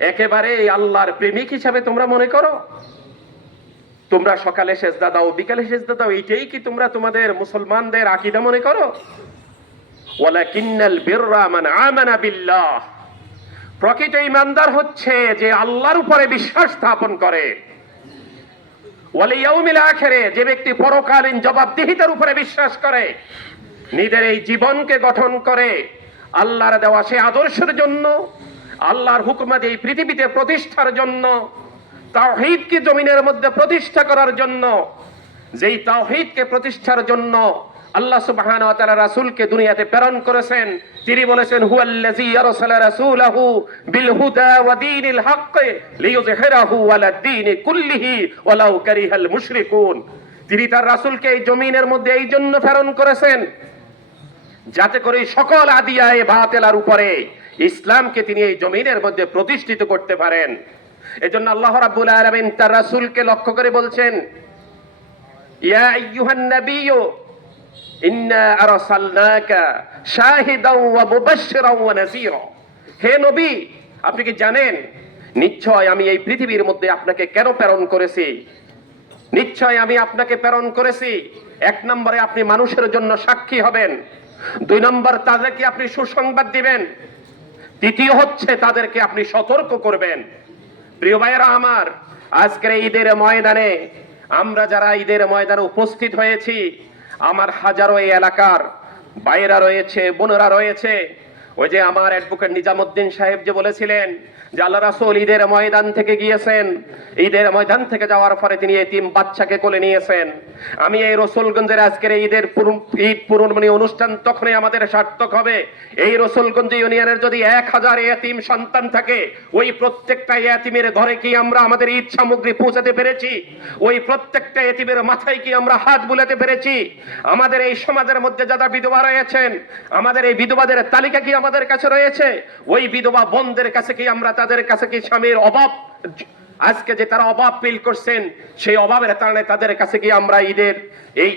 একেবারে এই আল্লাহর প্রেমিক হিসাবে তোমরা মনে করো? তোমরা সকালে সেজদা দাও, বিকালে সেজদা দাও এইটাই কি তোমরা তোমাদের মুসলমানদের আকিদা মনে করো? ওয়ালাকিন্নাল বিররা মান আমানা বিল্লাহ। প্রকৃত ইমানদার হচ্ছে যে আল্লাহর উপরে বিশ্বাস স্থাপন করে। ওয়ালিয়াউমিল আখিরে, যে ব্যক্তি পরকালীন জবাবদিহিতার উপরে বিশ্বাস করে, নিজের এই জীবনকে গঠন করে, আল্লাহর দেওয়া সে আদর্শের জন্য আল্লাহর হুকুমাত এই পৃথিবীতে প্রতিষ্ঠার জন্য, তাওহীদকে জমিনের মধ্যে প্রতিষ্ঠা করার জন্য, যেই তাওহীদকে প্রতিষ্ঠার জন্য আল্লাহ সুবহানাহু ওয়া তাআলা রাসূলকে দুনিয়াতে প্রেরণ করেছেন, তিনি বলেছেন, হুয়াল্লাযী আরসালা রাসূলাহু বিল হুদা ওয়া দীনিল হক লিইয়ুযহিরাহু আলা দ্বীনি কুল্লিহি ওয়ালাউ কারিহাল মুশরিকুন। তিনি তার রাসূলকে এই জমিনের মধ্যে এই জন্য প্রেরণ করেছেন, যাতে করে সকল আদিয়ায় বাতেলার উপরে ইসলামকে তিনি এই জমিনের মধ্যে প্রতিষ্ঠিত করতে পারেন। এজন্য আল্লাহ রাব্বুল আলামিন তার রাসূলকে লক্ষ্য করে বলছেন, ইয়া আইয়ুহান নাবিয়্যু, ইন্না আরসালনাকা শাহিদাও ওয়া মুবাশশিরাও ওয়া নাযীরা হে নবী, আপনি কি জানেন, নিশ্চয় আমি এই পৃথিবীর মধ্যে আপনাকে কেন প্রেরণ করেছি? নিশ্চয় আমি আপনাকে প্রেরণ করেছি, এক নম্বরে আপনি মানুষের জন্য সাক্ষী হবেন, দুই নম্বর তাদেরকে আপনি সুসংবাদ দিবেন তৃতীয় হচ্ছে তাদেরকে আপনি সতর্ক করবেন। প্রিয় ভাইয়েরা আমার, আজকের ঈদের ময়দানে আমরা যারা ঈদের ময়দানে উপস্থিত হয়েছি, আমার হাজারো এই এলাকার বাইরা রয়েছে, বোনেরা রয়েছে ওই যে আমার অ্যাডভোকেট নিজামুদ্দিন সাহেব যে বলেছিলেন যে আল্লাহ রাসূল ঈদের ময়দান থেকে গিয়েছেন। ঈদের ময়দান থেকে যাওয়ার পরে তিনি এতিম বাচ্চাকে কোলে নিয়েছেন। আমি এই রসুলগঞ্জের আজকের এই ঈদের ঈদ পূরণমণি অনুষ্ঠান তখনই আমাদের সার্থক হবে। এই রসুলগঞ্জ ইউনিয়নের যদি এক হাজার এতিম সন্তান থাকে, ওই প্রত্যেকটা এতিমের ঘরে কি আমরা আমাদের ঈদ সামগ্রী পৌঁছাতে পেরেছি? ওই প্রত্যেকটা এতিমের মাথায় কি আমরা হাত বুলাতে পেরেছি? আমাদের এই সমাজের মধ্যে যারা বিধবা রয়েছেন, আমাদের এই বিধবাদের তালিকা কি আমাদের কাছে রয়েছে। ওই বিধবা বোনদের কাছে কি আমরা তাদের কাছে কি স্বামীর অভাব? আজকে যে তারা অভাব ফিল করছেন, সেই অভাবের কারণে তাদের কাছে কি আমরা ঈদের এই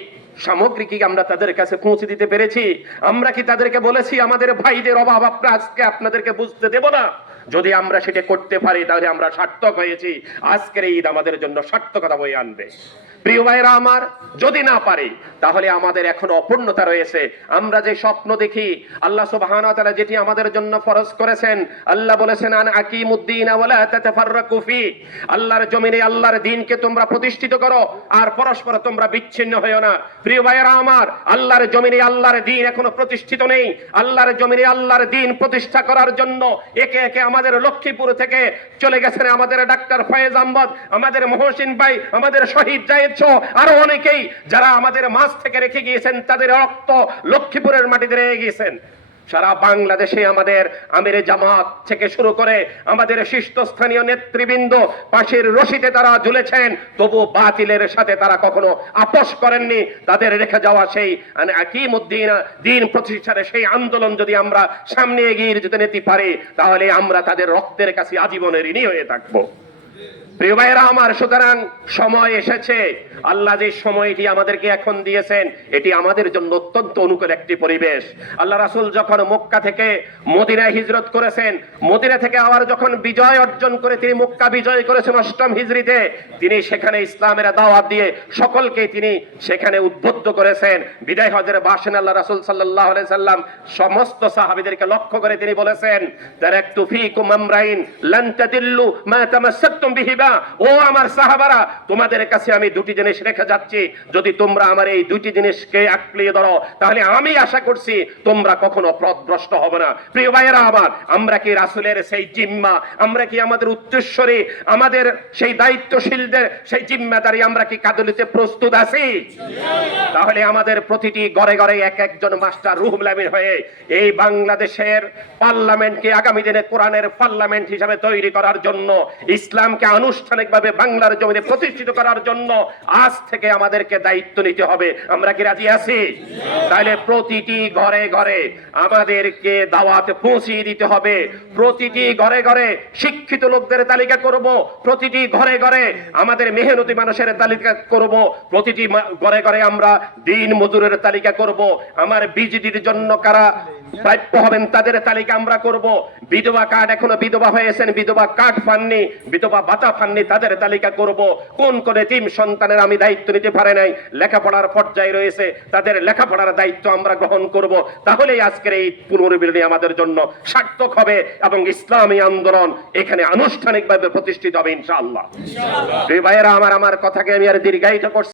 সামগ্রী কি আমরা তাদের কাছে পৌঁছে দিতে পেরেছি? আমরা কি তাদেরকে বলেছি, আমাদের ভাইদের অভাব আমরা আজকে আপনাদেরকে বুঝতে দেব না। যদি আমরা সেটা করতে পারি, তাহলে আমরা সার্থক হয়েছি। আজকের ঈদ আমাদের জন্য সার্থকতা বয়ে আনবে। প্রিয় ভাইরা আমার, যদি না পারি, তাহলে আমাদের এখন অপূর্ণতা রয়েছে। আমরা যে স্বপ্ন দেখি, আল্লাহ তাআলা যেটি আমাদের জন্য ফরজ করেছেন, আল্লাহ বলেছেন, আন আকিমুদ্দিন ওয়ালা আল্লাহর জমিনে আল্লাহর দ্বীনকে তোমরা প্রতিষ্ঠিত করো, আর পরস্পর তোমরা বিচ্ছিন্ন হয়েও না। প্রিয় ভাইরা আমার, আল্লাহর জমিনে আল্লাহর দ্বীন এখনও প্রতিষ্ঠিত নেই। আল্লাহর জমিনে আল্লাহর দ্বীন প্রতিষ্ঠা করার জন্য একে একে আমাদের লক্ষ্মীপুর থেকে চলে গেছেন আমাদের ডাক্তার ফয়েজ আহমদ, আমাদের মহসিন ভাই, আমাদের শহীদ জায়েদ সহ আরও অনেকেই যারা আমাদের মাছ থেকে রেখে গিয়েছেন, তাদের রক্ত লক্ষ্মীপুরের মাটিতে রয়ে গিয়েছেন। সারা বাংলাদেশে আমাদের আমির জামাত থেকে শুরু করে আমাদের শীর্ষস্থানীয় নেতৃবৃন্দ পাশের রশিতে তারা ঝুলেছেন তবু বাতিলের সাথে তারা কখনো আপোষ করেননি। তাদের রেখে যাওয়া সেই আকিমুদ্দিন, দিন প্রতিষ্ঠারে সেই আন্দোলন যদি আমরা সামনে এগিয়ে যেতে নিতে পারি, তাহলে আমরা তাদের রক্তের কাছে আজীবনের ঋণী হয়ে থাকব। সময় এসেছে। আল্লাহ যে সময়টি আমাদেরকে এখন দিয়েছেন, এটি আমাদের জন্য অত্যন্ত অনুকূল একটি পরিবেশ। আল্লাহ রাসূল যখন মক্কা থেকে মদিনায় হিজরত করেছেন, মদিনা থেকে আবার যখন বিজয় অর্জন করে তিনি মক্কা বিজয় করেছেন অষ্টম হিজরিতে, তিনি সেখানে ইসলামের দাওয়াত দিয়ে সকলকে তিনি সেখানে উদ্বুদ্ধ করেছেন। বিদায় হজের বাসেন আল্লাহ রাসূল আলাইহি সাল্লাম সমস্ত সাহাবীদেরকে লক্ষ্য করে তিনি বলেছেন তাদিল্লু মা বিহিবা। ও আমার সাহাবারা, তোমাদের কাছে আমি দুটি জিনিস রেখে যাচ্ছি। যদি তোমরা আমার এই দুটি জিনিসকে ধরো, তাহলে আমি আশা করছি তোমরা কখনো হবে না। প্রিয় ভাইয়েরা আমার, আমরা কি রাসূলের সেই জিম্মা, আমরা কি আমাদের আমাদের সেই দায়িত্বশীলদের সেই জিম্মাদারি আমরা কি কাদলিতে প্রস্তুত আছি? তাহলে আমাদের প্রতিটি ঘরে ঘরে এক একজন মাস্টার রুহুল হয়ে এই বাংলাদেশের পার্লামেন্টকে আগামী দিনে কোরআনের পার্লামেন্ট হিসাবে তৈরি করার জন্য ইসলামকে আনুষ্ঠানিকভাবে বাংলার জমিনে প্রতিষ্ঠিত করার জন্য আজ থেকে আমাদেরকে দায়িত্ব নিতে হবে। আমরা কি রাজি আছি? তাহলে প্রতিটি ঘরে ঘরে আমাদেরকে দাওয়াত পৌঁছিয়ে দিতে হবে। প্রতিটি ঘরে ঘরে শিক্ষিত লোকদের তালিকা করব। প্রতিটি ঘরে ঘরে আমাদের মেহনতি মানুষের তালিকা করব। প্রতিটি ঘরে ঘরে আমরা দিন মজুরের তালিকা করব। আমার বিজেডির জন্য কারা প্রাপ্য হবেন তাদের তালিকা আমরা করব। বিধবা কার্ড এখনও বিধবা হয়েছেন বিধবা কার্ড পাননি, বিধবা ভাতা পাননি তাদের তালিকা করব। কোন কোন এতিম সন্তানের আমি দায়িত্ব নিতে পারে নাই? লেখাপড়ার পর্যায়ে রয়েছে তাদের লেখাপড়ার দায়িত্ব আমরা গ্রহণ করব। তাহলেই আজকের এই পুনর্বিরোধী আমাদের জন্য সার্থক হবে এবং ইসলামী আন্দোলন এখানে আনুষ্ঠানিকভাবে প্রতিষ্ঠিত হবে ইনশাআল্লাহ। ভাইয়েরা আমার আমার কথাকে আমি আর দীর্ঘায়িত করছি